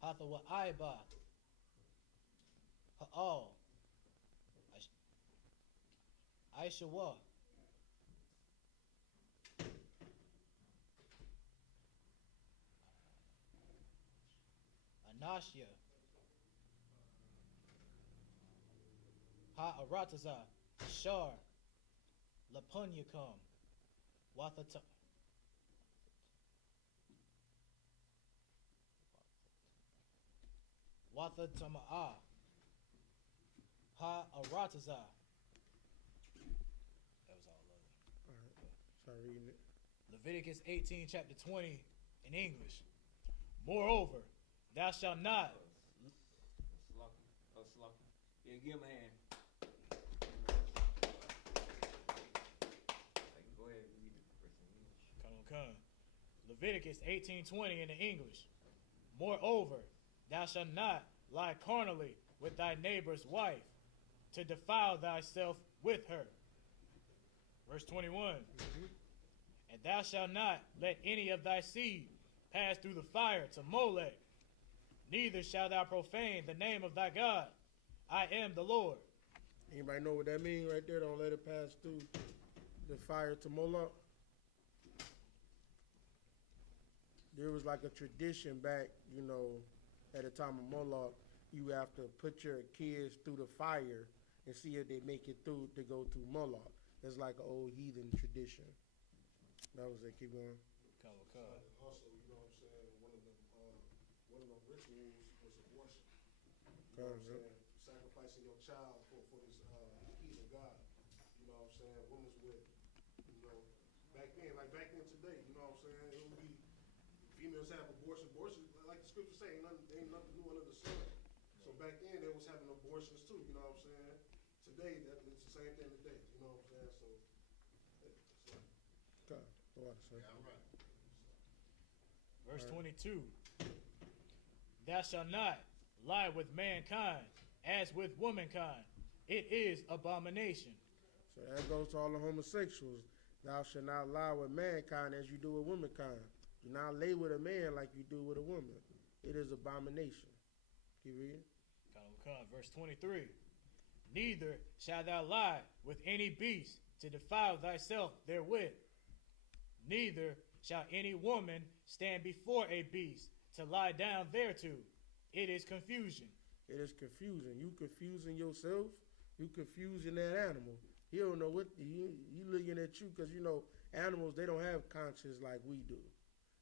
Hatha wa Ibath. Ha'al. Aishawa. Anashya. Ha'arataza. Shar. Lapunya come. Wathata. Wathatama'a. Ha'arataza. That was all of it. All right. Start reading it. Leviticus 18, chapter 20 in English. Moreover, thou shalt not. Slucky. Yeah, give him a hand. Go ahead and read the verse in English. Come. Leviticus 18:20 in the English. Moreover, thou shalt not lie carnally with thy neighbor's wife, to defile thyself with her. Verse 21. And thou shalt not let any of thy seed pass through the fire to Molech, neither shalt thou profane the name of thy God. I am the Lord. Anybody know what that means right there? Don't let it pass through the fire to Moloch. There was like a tradition back, at the time of Moloch, you have to put your kids through the fire and see if they make it through to go to Moloch. It's like an old heathen tradition. That was it. Keep going. Come. Also, you know what I'm saying, one of them rituals was abortion. You know know what what I'm I'm saying? Sacrificing your child for this heathen God. You know what I'm saying? Women's with, back then today, you know what I'm saying? It would be females have abortion. Abortion, like the scripture say, ain't nothing new under the sun. So back then they was having abortions too. You know what I'm saying? Today that it's the same thing today. You know what I'm saying? So. God, what, sir? Yeah, all right. Verse 22. Thou shalt not lie with mankind as with womankind. It is abomination. So that goes to all the homosexuals. Thou shalt not lie with mankind as you do with womankind. Do not lay with a man like you do with a woman. It is abomination. Keep reading. Verse 23. Neither shalt thou lie with any beast to defile thyself therewith. Neither shall any woman stand before a beast to lie down thereto. It is confusion. It is confusing. You confusing yourself. You confusing that animal. He don't know what he looking at you because, you know, animals, they don't have conscience like we do.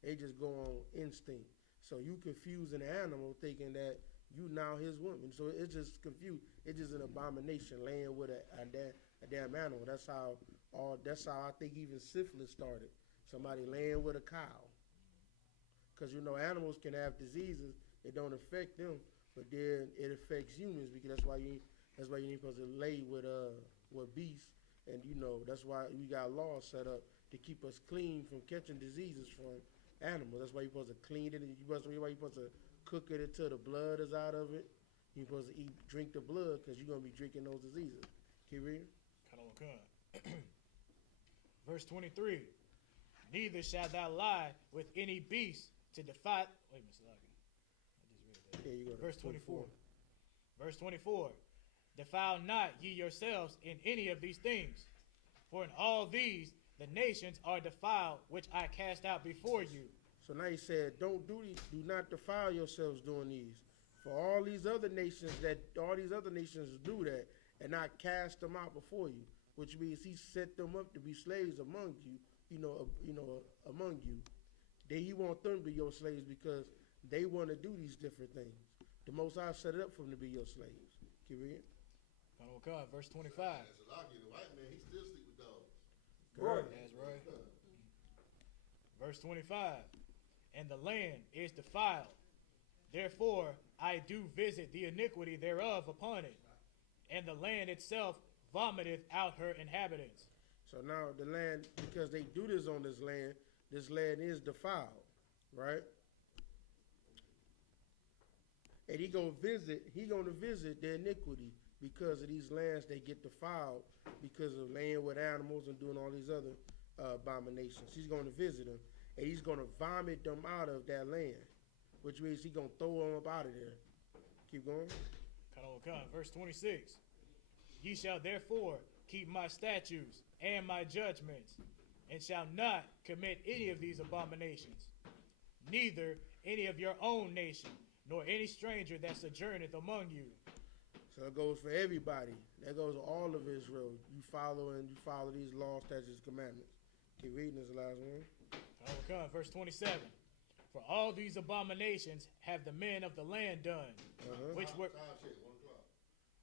They just go on instinct. So you confusing the animal thinking that you now his woman. So it's just confused. It's just an abomination laying with a damn animal. That's how I think even syphilis started. Somebody laying with a cow. Because, you know, animals can have diseases. It don't affect them, but then it affects humans because that's why you ain't supposed to lay with beasts. And, you know, that's why we got laws set up to keep us clean from catching diseases from animals. That's why you're supposed to clean it. You're supposed to cook it until the blood is out of it. You're supposed to drink the blood because you're going to be drinking those diseases. Keep reading. Verse 23. Neither shalt thou lie with any beast to defy. Wait a minute, Salaki. I just read that. Yeah, you go to Verse 24. Verse 24. Defile not ye yourselves in any of these things, for in all these the nations are defiled, which I cast out before you. So now he said, don't do these, do not defile yourselves doing these. For all these other nations do that, and I cast them out before you, which means he set them up to be slaves among you, among you. He want them to be your slaves because they want to do these different things. The Most High set it up for them to be your slaves. Keep reading. Verse 25. That's a lot. The white man, he still sleep with dogs. Right. That's right. Verse 25. And the land is defiled. Therefore I do visit the iniquity thereof upon it, and the land itself vomiteth out her inhabitants. So now the land, because they do this on this land is defiled, right? And he gonna visit the iniquity because of these lands. They get defiled because of laying with animals and doing all these other abominations. He's gonna visit them, and he's gonna vomit them out of that land, which means he's gonna throw them up out of there. Keep going. Verse 26. Ye shall therefore keep my statutes and my judgments, and shall not commit any of these abominations, neither any of your own nation, nor any stranger that sojourneth among you. So it goes for everybody. That goes to all of Israel. You follow these laws, statutes, commandments. Keep reading this last one. Verse 27. For all these abominations have the men of the land done, which were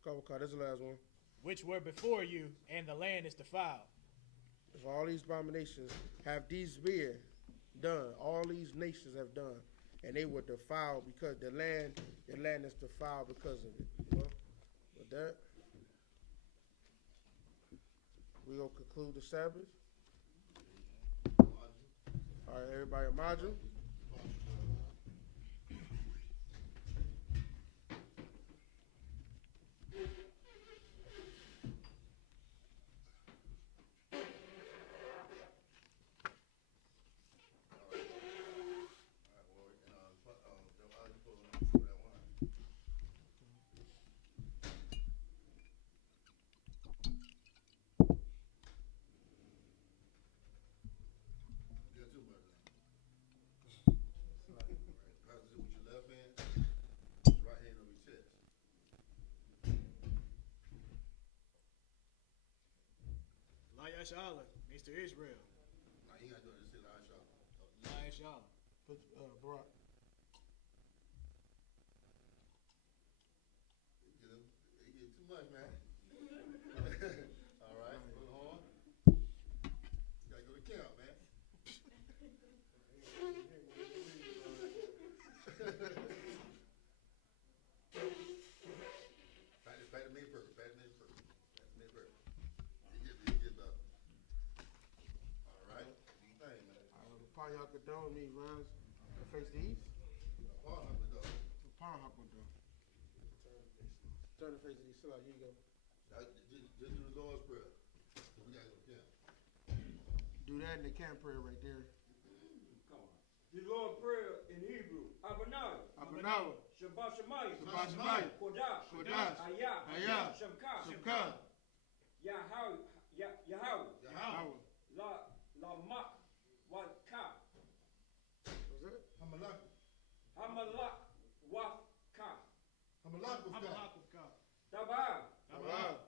That's the last one. Which were before you, and the land is defiled. For all these abominations have these men done. All these nations have done, and they were defiled because the land is defiled because of it. Well, with that, we gonna conclude the Sabbath. All right, everybody, Maju. SHALAM means to Israel. Nah, you gotta do it. Just say SHALAM. Put Brock. You get too much, man. All right, put it on. You gotta go to camp, man. y'all condone me, Raz. To face the east. Upon Hakmadon. Turn to face the east. Here you go. Just do the Lord's Prayer. We gotta go to camp. Do that in the camp prayer right there. Come on. The Lord's Prayer in Hebrew. Abanaw. Abanawa. Shabbat Shemayim. Shabbat Shemayim. Kodash. Kodash. Hayah. Shamka. Shamka. Yahweh. La Mak. Waka. What's that? Hamalak. Hamalak. Waka. Hamalak with God. Hamalak. Daba. Abba.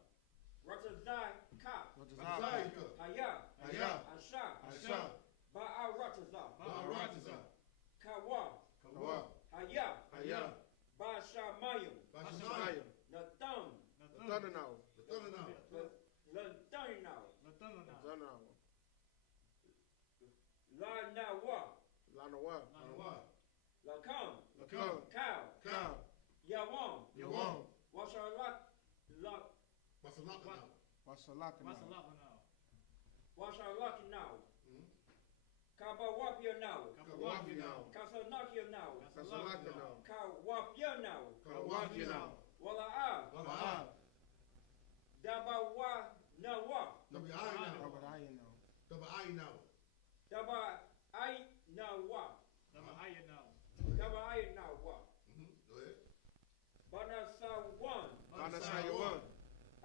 Ratazai Ka. Ratazai. Hayah. Hayah. Asha. Asha. Ba'a Ratazah. Baratiza. Kawa. Kawa. Hayah. Hayah. Bashamayim. Bashamayim. Natham. Nathanaw. Lantaninaw. Nathanaw. Lanawa. Lanawa. Lakam. Lakam. Cow. Cow. Yawam. Yawam. Washalak. Wasalakanaw. Wasalakanaw. Washalakinaw. Kabawapyanaw. Kawapinaw. Kasanakinaw. Kasalakanaw. Kawapyanaw. Kawapinaw. Wala'a. Wala'a. Dabawa nawa. Dabayinaw. Dabayinaw. Dabayinaw. Dabainawa. Dabainawa. Go ahead. Banasawan. Banasayawan.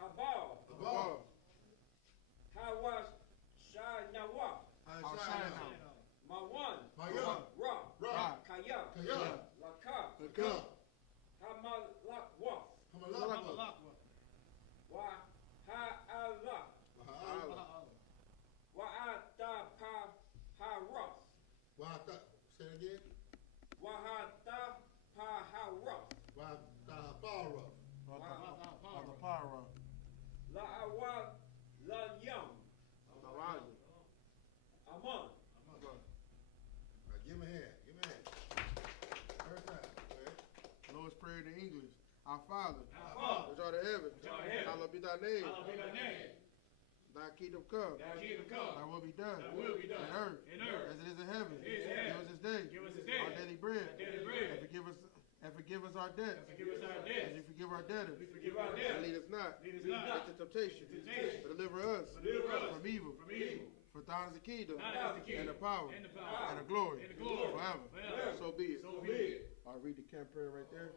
Abal. Abal. Hawas Shanawa. Ashayanaw. Mawan. Maya. Ra. Ra. Kaya. Kaya. Laka. Laka. Hamalakwa. Hamalak. Wa ha'ala. Waha'ala. Wa'atapa haras. Wahata. Say it again. Wa'atapa haras. Wahatapara. Watapara. La'awa la'yam. Lawali. Aman. Give me a hand. Give me a hand. First time. Go ahead. Lord's Prayer in English. Our Father, Father, which art in heaven, which art in heaven, hallowed be thy name. hallowed be thy name. Thy kingdom come. Thy kingdom come. Thy will be done. Thy will be done. In earth. In earth. As it is in heaven. It is in heaven. Give us this day. Give us this day. Our daily bread. Our daily bread. And forgive us our debts. And forgive us our As debts. you forgive our debtors. We forgive our And debts. lead us not Lead us not into temptation. temptation. But deliver us Deliver us from evil. from evil. For thine is the kingdom. Thine is the kingdom. And the power. And the power. And the glory. And the glory. Forever. Forever. So be it. So be it. I'll read the camp prayer right there.